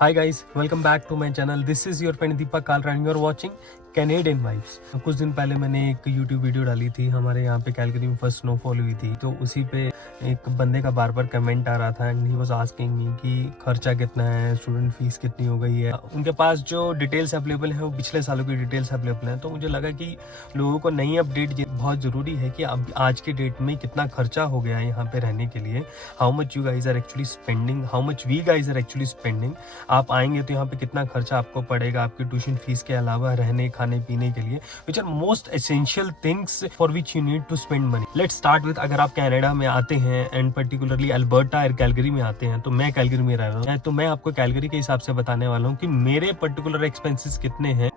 Hi guys, welcome back to my channel. This is your friend Deepak Kalra and you are watching Canadian vibes. कुछ दिन पहले मैंने एक YouTube video डाली थी, हमारे यहाँ पे कैलगरी में फर्स्ट स्नोफॉल हुई थी, तो उसी पे एक बंदे का बार बार कमेंट आ रहा था and he was asking me कि खर्चा कितना है, स्टूडेंट फीस कितनी हो गई है। उनके पास जो डिटेल्स अवेलेबल है वो पिछले सालों की डिटेल्स अवेलेबल हैं, तो मुझे लगा कि लोगों को नई अपडेट बहुत ज़रूरी है कि अब आज की डेट में कितना खर्चा हो गया है यहाँ पे रहने के लिए, how much you guys are actually spending, how much we guys are actually spending. आप आएंगे तो यहाँ पे कितना खर्चा आपको पड़ेगा आपकी ट्यूशन फीस के अलावा रहने खाने पीने के लिए, which are most essential things for which you need to spend money. Let's start with, अगर आप कनाडा में आते हैं एंड पर्टिकुलरली अल्बर्टा और कैलगरी में आते हैं, तो मैं कैलगरी में रह रहा हूँ, तो मैं आपको कैलगरी के हिसाब से बताने वाला हूँ कि मेरे पर्टिकुलर एक्सपेंसेस कितने हैं,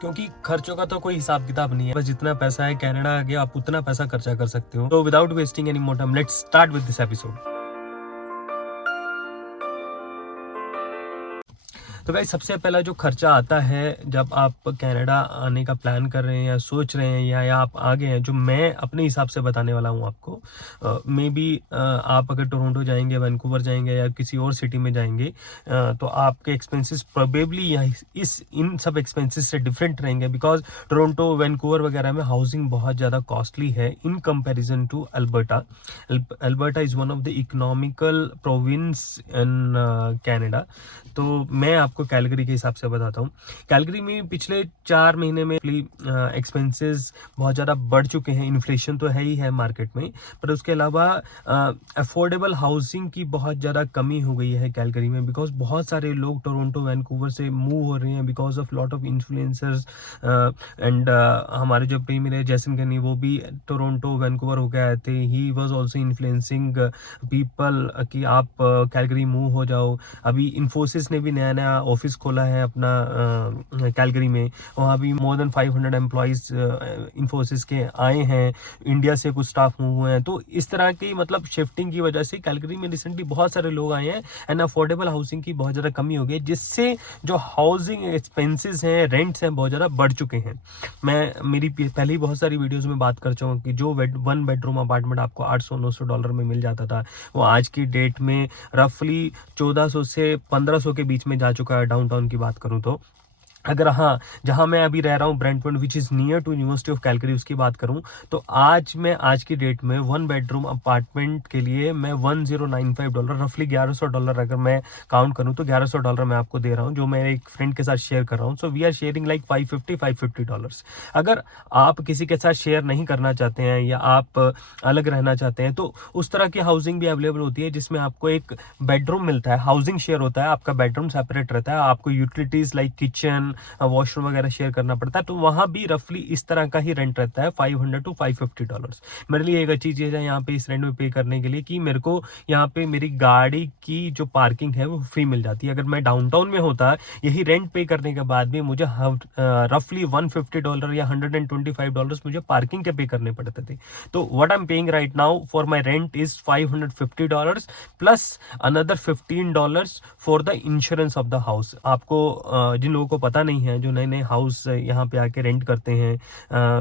क्योंकि खर्चों का तो कोई हिसाब किताब नहीं है, बस जितना पैसा है कनाडा आ गया आप उतना पैसा खर्चा कर सकते हो। तो without wasting any more time let's start with this episode. तो गाइस सबसे पहला जो खर्चा आता है जब आप कनाडा आने का प्लान कर रहे हैं या सोच रहे हैं या आप आ गए हैं, जो मैं अपने हिसाब से बताने वाला हूँ आपको। मे बी आप अगर टोरंटो जाएंगे, वैंकूवर जाएंगे या किसी और सिटी में जाएंगे तो आपके एक्सपेंसेस प्रोबेबली इन सब एक्सपेंसेस से डिफरेंट रहेंगे, बिकॉज टोरंटो वैंकूवर वगैरह में हाउसिंग बहुत ज़्यादा कॉस्टली है in comparison to Alberta. Alberta is one of the economical province in Canada. तो मैं आपको कैलगरी के हिसाब से बताता हूँ। कैलगरी में पिछले 4 महीने में एक्सपेंसेस बहुत ज़्यादा बढ़ चुके हैं, इन्फ्लेशन तो है ही है मार्केट में, पर उसके अलावा अफोर्डेबल हाउसिंग की बहुत ज़्यादा कमी हो गई है कैलगरी में, बिकॉज बहुत सारे लोग टोरंटो वैंकूवर से मूव हो रहे हैं because of lot of influencers and हमारे जो प्रीमियर है जैसन कनी, वो भी टोरंटो वैंकूवर होकर आए थे। He was also influencing people कि आप कैलगरी मूव हो जाओ। अभी इन्फोसिस ने भी नया नया ऑफिस खोला है अपना कैलगरी में, वहाँ भी मोर देन 500 एम्प्लॉइज इन्फोसिस के आए हैं, इंडिया से कुछ स्टाफ मूव हुए हैं। तो इस तरह की मतलब शिफ्टिंग की वजह से कैलगरी में रिसेंटली बहुत सारे लोग आए हैं एंड अफोर्डेबल हाउसिंग की बहुत ज़्यादा कमी हो गई, जिससे जो हाउसिंग एक्सपेंसेस हैं, रेंट्स हैं, बहुत ज़्यादा बढ़ चुके हैं। मैं मेरी पहले ही बहुत सारी वीडियोज़ में बात कर चुका हूँ कि जो 1 बेडरूम अपार्टमेंट आपको $800-900 में मिल जाता था, वो आज की डेट में रफली 1400 से 1500 के बीच में जा चुका है, डाउनटाउन की बात करूं तो। अगर हाँ, जहाँ मैं अभी रह रहा हूँ Brentford which is near to university of Calgary, उसकी बात करूँ तो आज की डेट में 1 बेडरूम अपार्टमेंट के लिए मैं $1095 रफली $1100 अगर मैं काउंट करूँ तो $1100 मैं आपको दे रहा हूँ, जो मैं एक फ्रेंड के साथ शेयर कर रहा हूँ। So we are sharing like $550 अगर आप किसी के साथ शेयर नहीं करना चाहते हैं या आप अलग रहना चाहते हैं तो उस तरह की हाउसिंग भी अवेलेबल होती है, जिसमें आपको एक बेडरूम मिलता है, हाउसिंग शेयर होता है, आपका बेडरूम सेपरेट रहता है, आपको यूटिलिटीज लाइक किचन वॉशरूम वगैरह शेयर करना पड़ता है, तो वहां भी रफली इस तरह का ही रेंट रहता है $500 to $550। मेरे लिए एक अच्छी चीज़ है यहाँ पे इस रेंट में पे करने के लिए कि मेरे को यहाँ पे मेरी गाड़ी की जो पार्किंग है वो फ्री मिल जाती है। अगर मैं डाउनटाउन में होता यही रेंट पे करने के बाद भी मुझे रफली $150 या $125 मुझे पार्किंग के पे करने पड़ते थे। तो what I am paying right now for my rent is $550 plus another $15 for the insurance of the house. आपको जिन लोगों को पता नहीं है, जो नए नए हाउस यहाँ पे आके रेंट करते हैं,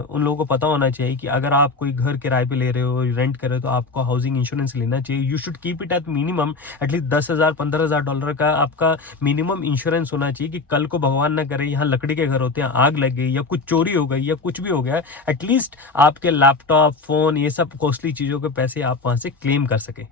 उन लोगों को पता होना चाहिए कि अगर आप कोई घर किराए पे ले रहे हो, रेंट कर रहे हो, तो आपको हाउसिंग इंश्योरेंस लेना चाहिए। You should keep it at minimum at least $10,000-15,000 का आपका मिनिमम इंश्योरेंस होना चाहिए कि कल को भगवान ना करे, यहाँ लकड़ी के घर होते हैं, आग लग गई या कुछ चोरी हो गई या कुछ भी हो गया, एटलीस्ट आपके लैपटॉप, फोन, ये सब कॉस्टली चीज़ों के पैसे आप वहाँ से क्लेम कर सकें।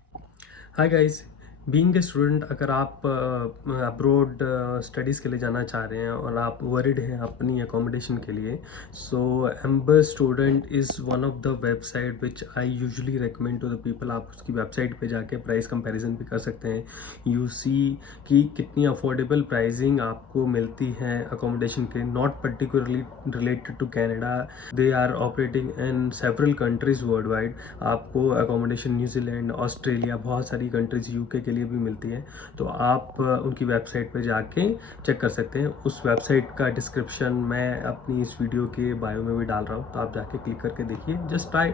Hi guys, being a student, अगर आप अब्रॉड स्टडीज़ के लिए जाना चाह रहे हैं और आप वरिड हैं अपनी अकोमोडेशन के लिए, so Amber student is one of the website which I usually recommend to the people. आप उसकी वेबसाइट पे जाके प्राइस कंपैरिजन भी कर सकते हैं। यू सी कि कितनी अफोर्डेबल प्राइसिंग आपको मिलती है अकोमोडेशन के, not particularly related to Canada, they are operating in several countries world wide. आपको अकोमोडेशन न्यूजीलैंड, ऑस्ट्रेलिया, बहुत सारी कंट्रीज़, यूके के लिए भी मिलती है, तो आप उनकी वेबसाइट पे जाके चेक कर सकते हैं। उस वेबसाइट का डिस्क्रिप्शन मैं अपनी इस वीडियो के बायो में भी डाल रहा हूँ, तो आप जाके क्लिक करके देखिए, जस्ट ट्राई,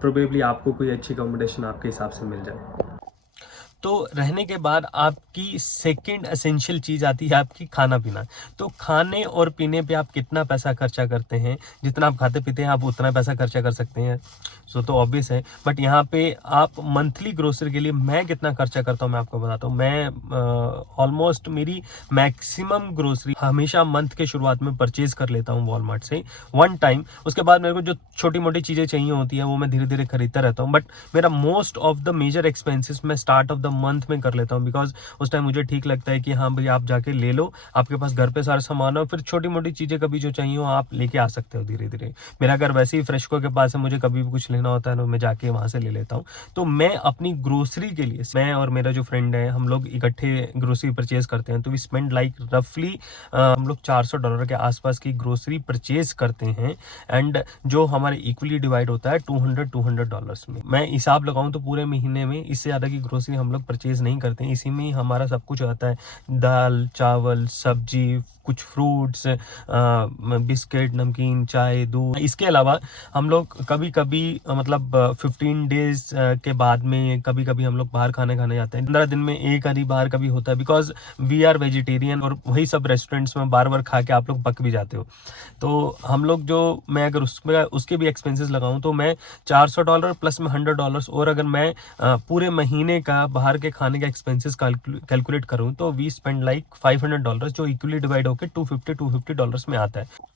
प्रोबेबली आपको कोई अच्छी अकोमोडेशन आपके हिसाब से मिल जाए। तो रहने के बाद आपकी सेकंड एसेंशियल चीज़ आती है आपकी खाना पीना। तो खाने और पीने पे आप कितना पैसा खर्चा करते हैं, जितना आप खाते पीते हैं आप उतना पैसा खर्चा कर सकते हैं। तो ऑब्वियस है। बट यहाँ पे आप मंथली ग्रोसरी के लिए मैं कितना खर्चा करता हूँ मैं आपको बताता हूँ। मैं ऑलमोस्ट मेरी मैक्सिमम ग्रोसरी हमेशा मंथ के शुरुआत में परचेज कर लेता हूँ वॉलमार्ट से वन टाइम। उसके बाद मेरे को जो छोटी मोटी चीज़ें चाहिए होती है वो मैं धीरे धीरे खरीदता रहता हूँ। बट मेरा most of the major expenses मैं स्टार्ट ऑफ द मंथ में कर लेता हूँ, बिकॉज उस टाइम मुझे ठीक लगता है कि हाँ भाई आप जाके ले लो, आपके पास घर पे सारा सामान हो, फिर छोटी मोटी चीज़ें कभी जो चाहिए हो आप लेके आ सकते हो धीरे धीरे। मेरा घर वैसे ही फ्रेशको के पास है, मुझे कभी भी कुछ लेना होता है ना मैं जाके वहाँ से ले लेता हूँ। तो मैं अपनी ग्रोसरी के लिए, मैं और मेरा जो फ्रेंड है हम लोग इकट्ठे ग्रोसरी परचेज करते हैं। तो वी स्पेंड लाइक रफली हम लोग $400 के आसपास की ग्रोसरी परचेज करते हैं। एंड जो हमारे इक्वली डिवाइड होता है $200 में। मैं हिसाब लगाऊं तो पूरे महीने में इससे ज़्यादा की ग्रोसरी हम लोग परचेज नहीं करते हैं। इसी में ही हमारा सब कुछ आता है, दाल चावल सब्जी, कुछ फ्रूट्स, बिस्किट नमकीन चाय दूध। इसके अलावा हम लोग कभी कभी मतलब 15 डेज के बाद में कभी कभी हम लोग बाहर खाने जाते हैं। 15 दिन में एक आधी बार कभी होता है, बिकॉज वी आर वेजिटेरियन और वही सब रेस्टोरेंट्स में बार बार खा के आप लोग पक भी जाते हो। तो हम लोग जो मैं अगर उसमें उसके भी एक्सपेंसेस लगाऊं तो मैं $400 प्लस में $100, और अगर मैं पूरे महीने का बाहर के खाने का एक्सपेंसेस कैलकुलेट करूं तो वी स्पेंड लाइक $500, जो इक्वली डिवाइड होकर $250 में आता है।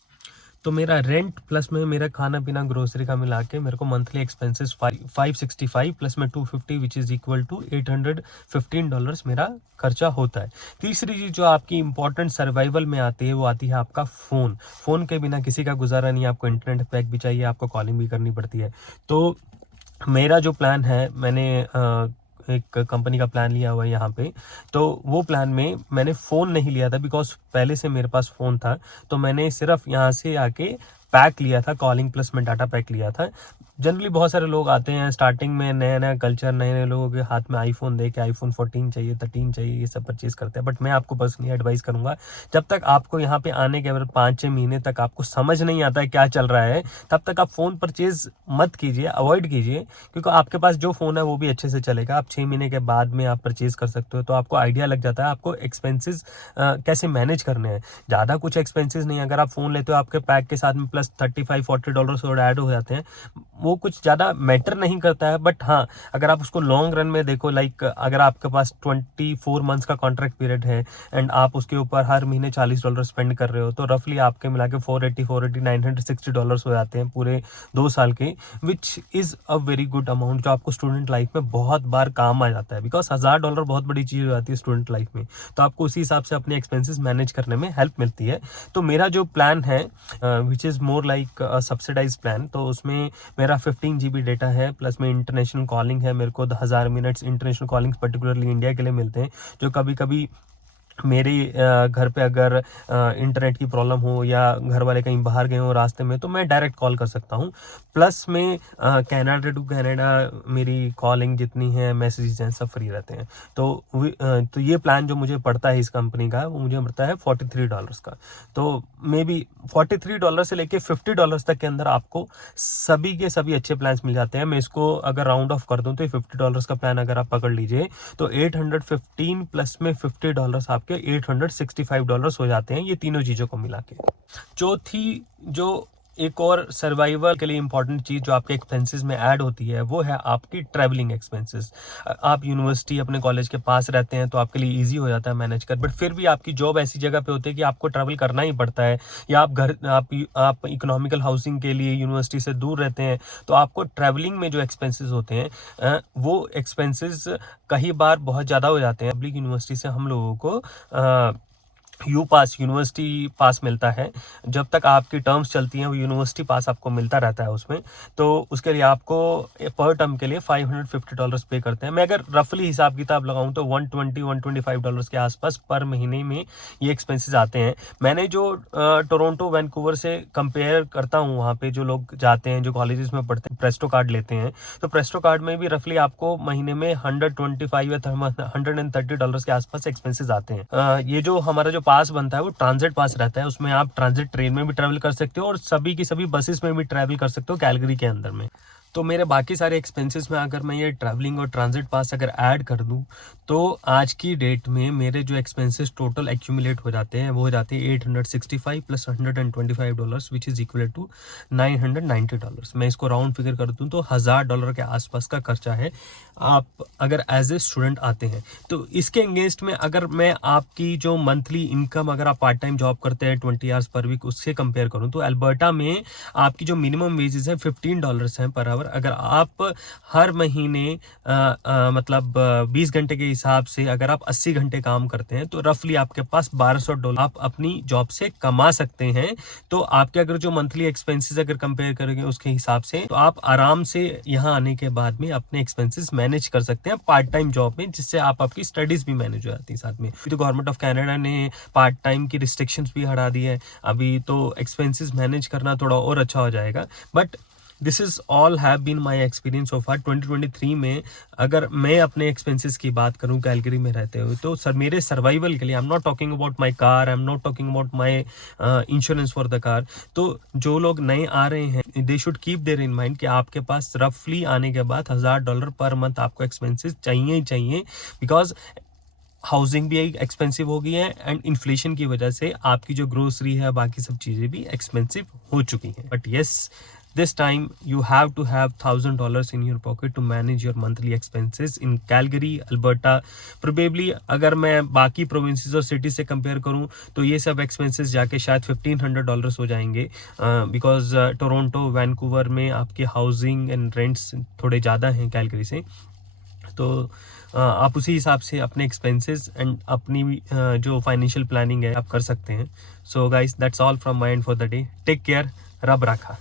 तो मेरा रेंट प्लस में मेरा खाना पीना ग्रोसरी का मिला के मेरे को मंथली एक्सपेंसेस 565 प्लस में 250 विच इज़ इक्वल टू $815 मेरा खर्चा होता है। तीसरी चीज़ जो आपकी इंपॉर्टेंट सर्वाइवल में आती है वो आती है आपका फ़ोन के बिना किसी का गुजारा नहीं है। आपको इंटरनेट पैक भी चाहिए, आपको कॉलिंग भी करनी पड़ती है। तो मेरा जो प्लान है, मैंने एक कंपनी का प्लान लिया हुआ है यहाँ पे। तो वो प्लान में मैंने फ़ोन नहीं लिया था, बिकॉज पहले से मेरे पास फ़ोन था। तो मैंने सिर्फ यहाँ से आके पैक लिया था, कॉलिंग प्लस में डाटा पैक लिया था। जनरली बहुत सारे लोग आते हैं स्टार्टिंग में, नया नया कल्चर, नए नए लोगों के हाथ में आईफोन दे के आईफोन 14 चाहिए 13 चाहिए ये सब परचेज करते हैं। बट मैं आपको पर्सनली एडवाइस करूंगा, जब तक आपको यहाँ पे आने के 5-6 महीने तक आपको समझ नहीं आता है क्या चल रहा है, तब तक आप फ़ोन परचेज मत कीजिए, अवॉइड कीजिए। क्योंकि आपके पास जो फ़ोन है वो भी अच्छे से चलेगा। आप 6 महीने के बाद में आप परचेज कर सकते हो, तो आपको आइडिया लग जाता है आपको एक्सपेंसेस कैसे मैनेज करने हैं। ज़्यादा कुछ एक्सपेंसेस नहीं, अगर आप फ़ोन लेते हो आपके पैक के साथ में प्लस $35-40 और ऐड हो जाते हैं, वो कुछ ज़्यादा मैटर नहीं करता है। बट हाँ, अगर आप उसको लॉन्ग रन में देखो, लाइक अगर आपके पास 24 मंथ्स का कॉन्ट्रैक्ट पीरियड है एंड आप उसके ऊपर हर महीने $40 स्पेंड कर रहे हो, तो रफली आपके मिला के 480 $960 हो जाते हैं पूरे 2 साल के, which is a very good amount, जो आपको स्टूडेंट लाइफ में बहुत बार काम आ जाता है। बिकॉज $1000 बहुत बड़ी चीज़ हो जाती है स्टूडेंट लाइफ में। तो आपको उसी हिसाब से अपने एक्सपेंसेस मैनेज करने में हेल्प मिलती है। तो मेरा जो प्लान है which is more like subsidise plan, तो उसमें मेरा 15 GB डेटा है, प्लस में इंटरनेशनल कॉलिंग है। मेरे को 1000 minutes international calling particularly India के लिए मिलते हैं, जो कभी कभी मेरे घर पे अगर इंटरनेट की प्रॉब्लम हो या घर वाले कहीं बाहर गए हो रास्ते में, तो मैं डायरेक्ट कॉल कर सकता हूँ। प्लस में कनाडा टू कनाडा मेरी कॉलिंग जितनी है, मैसेजेस हैं, सब फ्री रहते हैं। तो ये प्लान जो मुझे पड़ता है इस कंपनी का, वो मुझे पड़ता है $43 का। तो मे बी $43 से लेके $50 तक के अंदर आपको सभी के सभी अच्छे प्लान्स मिल जाते हैं। मैं इसको अगर राउंड ऑफ कर दूँ तो $50 का प्लान अगर आप पकड़ लीजिए तो 815 प्लस में $50 आपके $865 हो जाते हैं, ये तीनों चीज़ों को मिला के। चौथी जो एक और सर्वाइवल के लिए इंपॉर्टेंट चीज़ जो आपके एक्सपेंसेस में ऐड होती है वो है आपकी ट्रैवलिंग एक्सपेंसेस। आप यूनिवर्सिटी अपने कॉलेज के पास रहते हैं तो आपके लिए इजी हो जाता है मैनेज कर, बट फिर भी आपकी जॉब ऐसी जगह पे होती है कि आपको ट्रैवल करना ही पड़ता है, या आप इकोनॉमिकल हाउसिंग के लिए यूनिवर्सिटी से दूर रहते हैं, तो आपको ट्रैवलिंग में जो एक्सपेंसेस होते हैं वो एक्सपेंसेस कई बार बहुत ज़्यादा हो जाते हैं। पब्लिक यूनिवर्सिटी से हम लोगों को यूनिवर्सिटी पास मिलता है। जब तक आपकी टर्म्स चलती हैं वो यूनिवर्सिटी पास आपको मिलता रहता है उसमें। तो उसके लिए आपको पर टर्म के लिए $550 पे करते हैं। मैं अगर रफली हिसाब किताब लगाऊं तो $125 के आसपास पर महीने में ये एक्सपेंसेस आते हैं। मैंने जो टोरंटो वैंकूवर से कंपेयर करता हूँ, वहाँ पे जो लोग जाते हैं, जो कॉलेजेस में पढ़ते हैं, प्रेस्टो कार्ड लेते हैं, तो प्रेस्टो कार्ड में भी रफली आपको महीने में $125 या $130 के आसपास एक्सपेंसेस आते हैं। ये जो हमारा जो पास बनता है वो ट्रांजिट पास रहता है, उसमें आप ट्रांजिट ट्रेन में भी ट्रैवल कर सकते हो और सभी की सभी बसेस में भी ट्रैवल कर सकते हो कैलगरी के अंदर में। तो मेरे बाकी सारे एक्सपेंसेस में अगर मैं ये ट्रैवलिंग और ट्रांजिट पास अगर ऐड कर दूं तो आज की डेट में मेरे जो एक्सपेंसेस टोटल एक्यूमुलेट हो जाते हैं वो हो जाते हैं $865 plus $125 which is equal to $990। मैं इसको राउंड फिगर कर दूं तो $1000 के आसपास का खर्चा है आप अगर एज ए स्टूडेंट आते हैं। तो इसके अगेंस्ट में अगर मैं आपकी जो मंथली इनकम अगर आप पार्ट टाइम जॉब करते हैं 20 आवर्स पर वीक उससे कंपेयर करूं तो अल्बर्टा में आपकी जो मिनिमम वेजेस है $15 हैं पर आवर। अगर आप हर महीने मतलब 20 घंटे के हिसाब से अगर आप 80 घंटे काम करते हैं तो रफली आपके पास $1200 आप अपनी जॉब से कमा सकते हैं। तो आपके अगर जो मंथली एक्सपेंसेस अगर कंपेयर करेंगे उसके हिसाब से तो आप आराम से यहाँ आने के बाद में अपने एक्सपेंसेस मैनेज कर सकते हैं पार्ट टाइम जॉब में, जिससे आप आपकी स्टडीज भी मैनेज हो जाती है साथ में। तो गवर्नमेंट ऑफ कनाडा ने पार्ट टाइम की रिस्ट्रिक्शंस भी हटा दी है अभी, तो एक्सपेंसेस मैनेज करना थोड़ा और अच्छा हो जाएगा। But this is all have been my experience so far 2023 में। अगर मैं अपने एक्सपेंसेस की बात करूं कैलगरी में रहते हुए तो सर मेरे सर्वाइवल के लिए, I am not talking about my car, I am not talking about my insurance for the car. तो जो लोग नए आ रहे हैं they should keep their in mind कि आपके पास रफली आने के बाद $1000 पर मंथ आपको एक्सपेंसेस चाहिए ही चाहिए, बिकॉज हाउसिंग भी एक्सपेंसिव हो गई है एंड इन्फ्लेशन की वजह से आपकी जो ग्रोसरी है बाकी सब चीज़ें भी एक्सपेंसिव हो चुकी हैं। But yes, this time you have to have $1000 in your pocket to manage your monthly expenses in Calgary, Alberta. Probably अगर मैं बाकी प्रोविंसेस और सिटी से कंपेयर करूं तो ये सब एक्सपेंसेस जाके शायद $1500 हो जाएंगे, बिकॉज टोरंटो वैंकूवर में आपके हाउसिंग एंड रेंट्स थोड़े ज़्यादा हैं कैलगरी से। तो आप उसी हिसाब से अपने एक्सपेंसेस एंड अपनी जो फाइनेंशियल प्लानिंग है आप कर सकते हैं। So guys that's all from my end for the day. Take care, रब रखा।